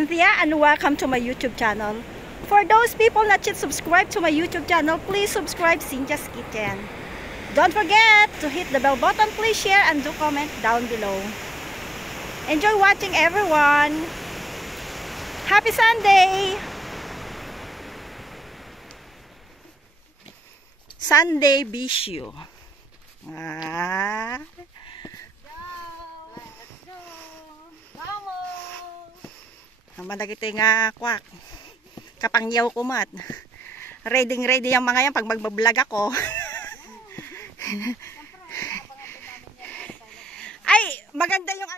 Cynthia and welcome to my YouTube channel. For those people not yet subscribed to my YouTube channel, please subscribe Cynthia's Kitchen. Don't forget to hit the bell button, please share and do comment down below. Enjoy watching everyone. Happy Sunday! Sunday Bishu. Ah. Naman kita nga kwak. Kapangyaw ko mat. Ready yung mga yan pag magbablog ako. Ay, maganda yung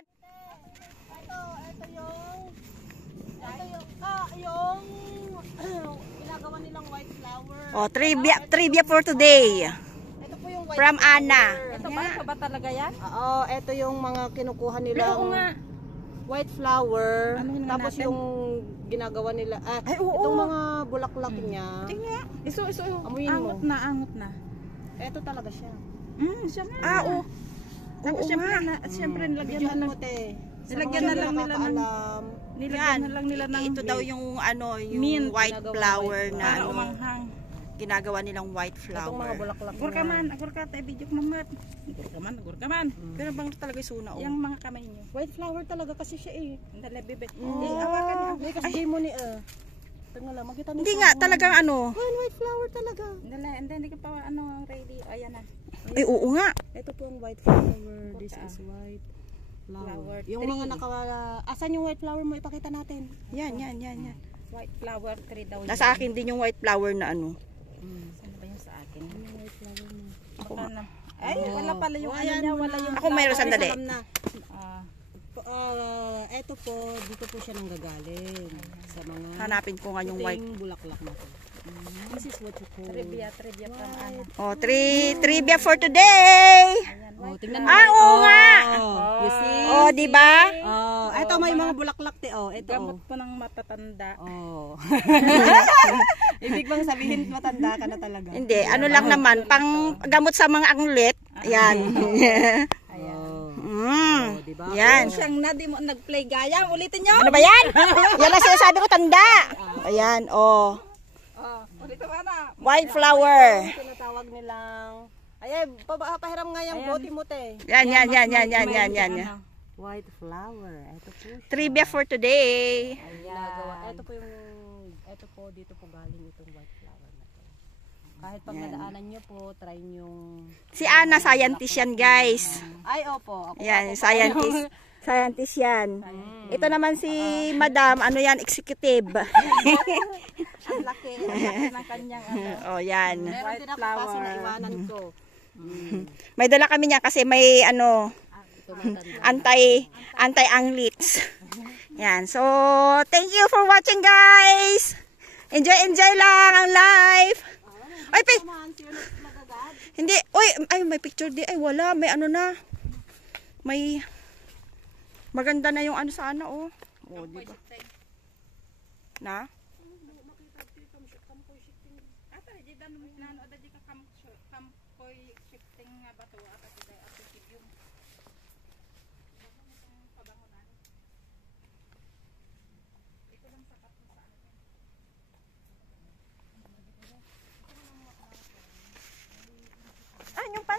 yung ginagawa nilang white flower. oh, trivia for today. Ito po yung white from flower. Ana. Ito ba talaga yan? Oo, ito yung mga kinukuha nilang white flower. Tapos natin? Yung ginagawa nila. Ay, itong mga bulaklak niya. Tingnan. Iso. Amuyin mo. Angot na. Ito talaga siya. Siya nga. Oo. Tapos siyempre nilagyan na lang nila ng ito daw yung ano, yung mint, white flower na umanghang. Ginagawa nilang white flower. Itong mga bulaklak. Agurka tayo video ko mamat. Agurkaman. Pero bang talaga suna yung mga kamay niyo. White flower talaga kasi siya eh. Dala bibit. Awakan niyo. Kasi mo ni Tengala, makita niyo. Hindi nga talagang ano. White flower talaga. Hindi ka pa ready. Ayan na. Ay, oo nga. Ito po ang white flower. This is white flower. Yung mga nakawala. Asan yung white flower mo? Ipakita natin. Yan. White flower tree daw. Nasa akin din yung white flower na ano. Saan ba yung sa akin? Yung white flower mo. Ako nga. Ay, wala pala yung ano niya. Wala yung ako mayroon sandali. Ito po, dito po siya nanggagaling. Sa mga hanapin ko nga yung white bulaklak na to. This is what you call trivia from Ana. Oh, trivia for today. Oh, tingnan mo. Oo nga. You see? Oh, di ba? Ito may mga bulaklak ito. Gamot po ng matatanda. Ibig bang sabihin matanda ka na talaga? Hindi, ano lang naman, pang gamot sa mga anglet. Ayan. Diba? Yan. Siyang na di mo nag-play gaya. Ulitin nyo. Ano ba yan? Yan ang sinasabi ko, tanda. Ayan, Ulitin mo na. white flower. Tinatawag nilang pahiram nga yung bote mo te. Yan. White flower. Ito po siya. Trivia for today. Ito po dito po galing itong white flower na to. Kahit pag nadaanan nyo po, try nyo. Si Ana, scientist yan, guys. Ay, opo. Yan, scientist. Scientist yan. Ito naman si Madam, ano yan, executive. Ang laki ng kanyang Oh, yan. Meron din ako kaso na iwanan ko. May dala kami niya kasi may ano, anti-anglits. Yan. So, thank you for watching, guys. Enjoy lang ang live. Ay, hindi. Uy, ay, may picture di. Ay, wala. May ano na. May maganda na yung ano sa ano, oh, diba? Na? Yung pa.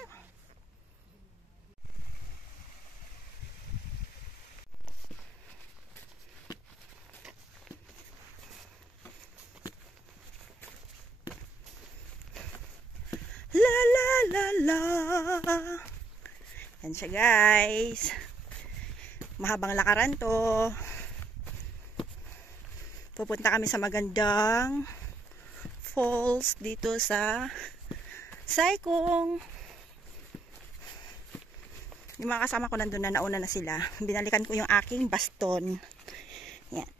La. Yan siya, guys. Mahabang lakaran to. Pupunta kami sa magandang falls dito sa Saikong. Yung mga kasama ko nandun na, nauna na sila. Binalikan ko yung aking baston. Yan.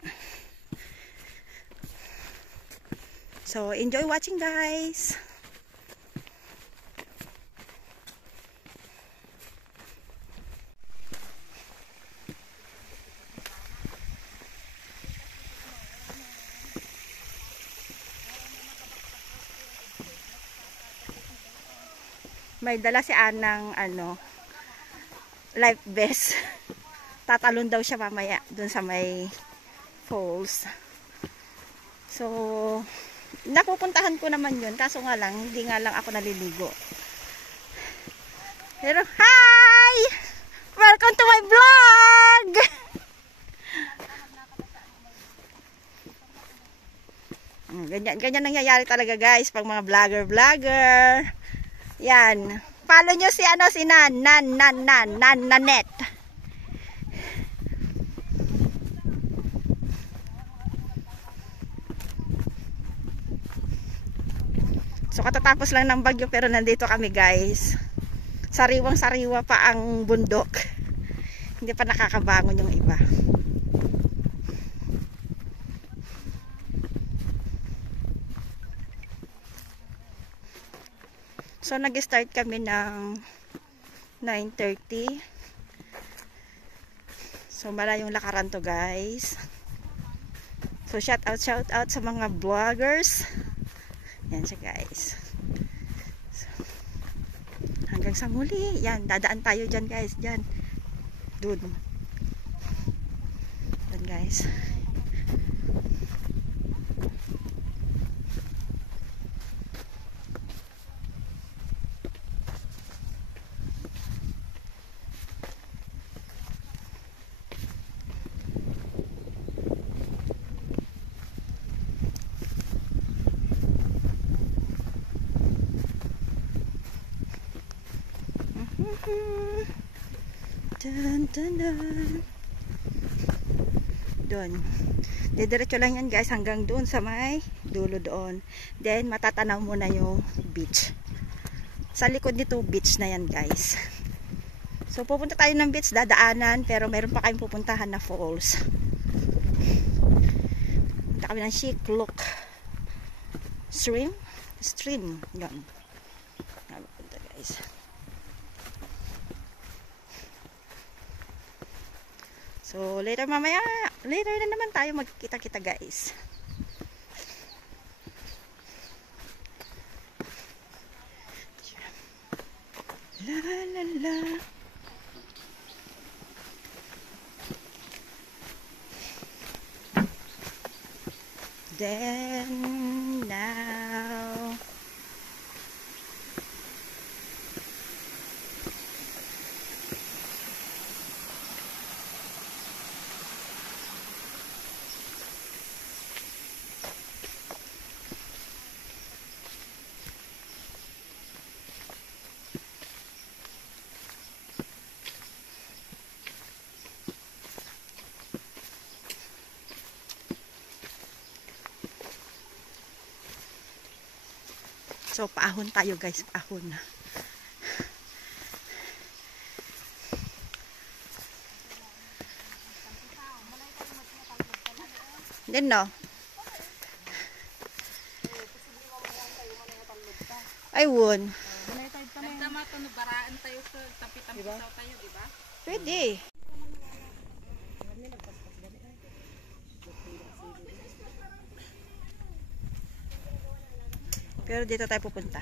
So, enjoy watching, guys. May dala si Anang ano, life vest. Tatalon daw siya mamaya dun sa may Falls. So, napupuntahan ko naman yun. Kaso nga lang, hindi nga lang ako naliligo. Pero, hi! Welcome to my vlog! Ganyan nangyayari talaga guys pag mga vlogger. Yan. Follow nyo si Nanet. So katatapos lang ng bagyo pero nandito kami guys. Sariwang-sariwa pa ang bundok. Hindi pa nakakabangon yung iba. So nag-start kami ng 9:30. So malayong lakaran to guys. So shout out sa mga vloggers. Yan siya guys. So, hanggang sa muli. Yan, dadaan tayo dyan guys. Dyan. Dun guys. Dun, dun, dun. Doon. Didiretso lang yan guys hanggang doon sa may dulo doon. Then matatanaw mo na yung beach. Sa likod nito beach na yan guys. So pupunta tayo ng beach, dadaanan, pero meron pa kayong pupuntahan na falls. Punta kami ng Shikluk Stream. Yan. Punta guys. So, later na naman tayo magkita-kita guys. La la la. Then now so paahon tayo guys, paahon. Then no. Ay won. Nagdama to, baraan tayo sa tapi-tapi tayo, di ba? Pwede. Pero dito tayo pupunta.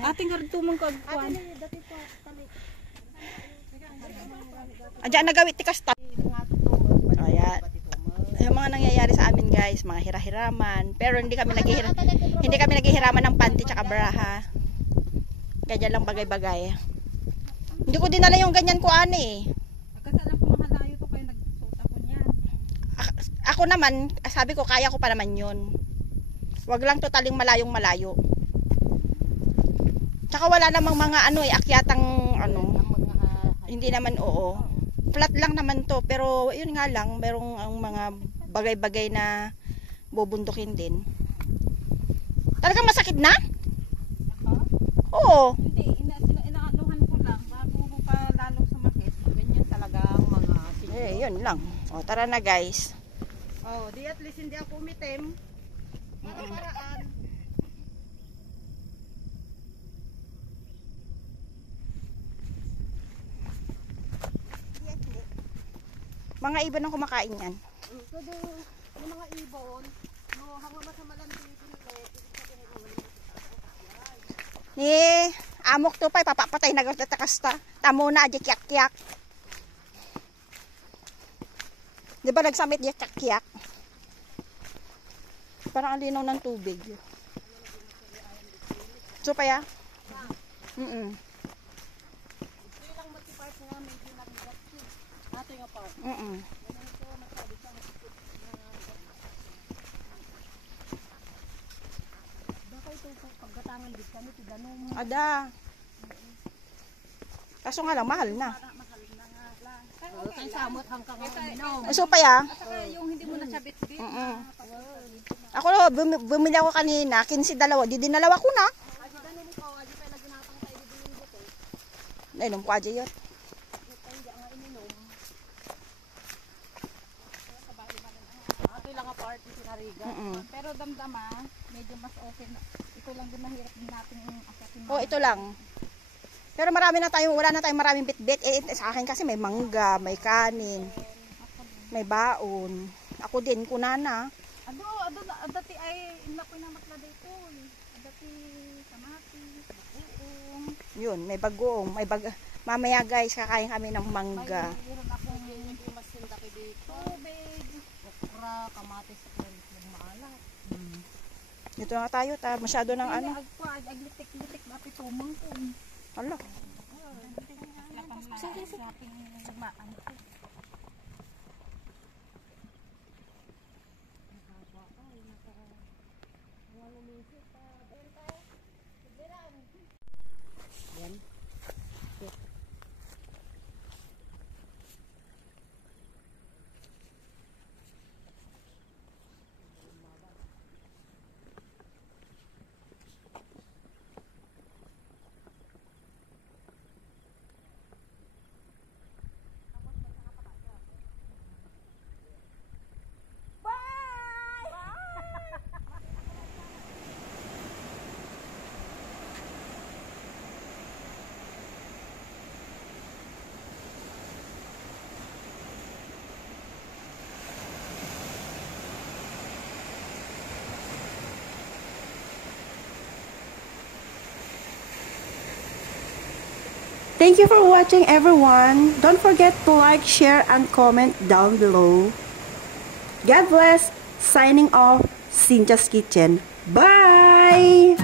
Ating gartumang kagkuan. Andiyan nagawit ti kasta. Ayan. Yung mga nangyayari sa amin guys, mga hirahiraman. Pero hindi kami naghihiraman ng panty tsaka baraha. Ganyan lang bagay-bagay. Hindi ko dinala yung ganyan ko ani. Kasala ko mahalayo to kayo nagsuot ako niyan. Ako naman, sabi ko kaya ko pa naman yun. Wag lang totaling malayo. Tsaka wala namang mga akyatang hindi naman oo. Flat lang naman to, pero yun nga lang, merong ang mga bagay-bagay na bubundukin din. Talagang masakit na? Oo. Hindi, inaanuhan ko lang bago mo pa lalong sumakit. Ganyan talagang mga yun lang. O, tara na guys. Oh, di at least hindi ako umitim. Paraan. Mga ibon ang kumakain yan. Pwede yung mga ibon, no, hanggang sa malandi Ni amok to pa papapatay na gata kasta. Tamo na adik yak-yak. Di ba nagsamit yak-yak? Parang ang linaw ng tubig. So pa ya? Mm-mm. Mm-mm. Ada. Kaso nga lang, mahal na. So pa ya? Yung hindi mo na siya bit-bit. Ako bumili ako kanina, 15 dalawa. Di dinalawa ko na. Nainom ko aja yun. Pero damdama, medyo mas okay na. Ito lang din mahirap din natin yung akasin. Oh, ito lang. Pero marami na tayo, wala na tayong maraming bit-bit. Sa akin kasi may mangga, may kanin, may baon. Ako din, kunana. Dati ay inapoy na matla dito. Dati kamatis, bagoong. Yun, may bagoong, mamaya guys, kakain kami ng mangga. Meron akong mas sindaki dito. Tubig, okra, kamatis, maalat. Dito na tayo, masyado ng ano. Aglitik-litik, dapat tumang ko. Ala. Thank you for watching, everyone. Don't forget to like, share, and comment down below. God bless. Signing off, Cynthia's Kitchen. Bye!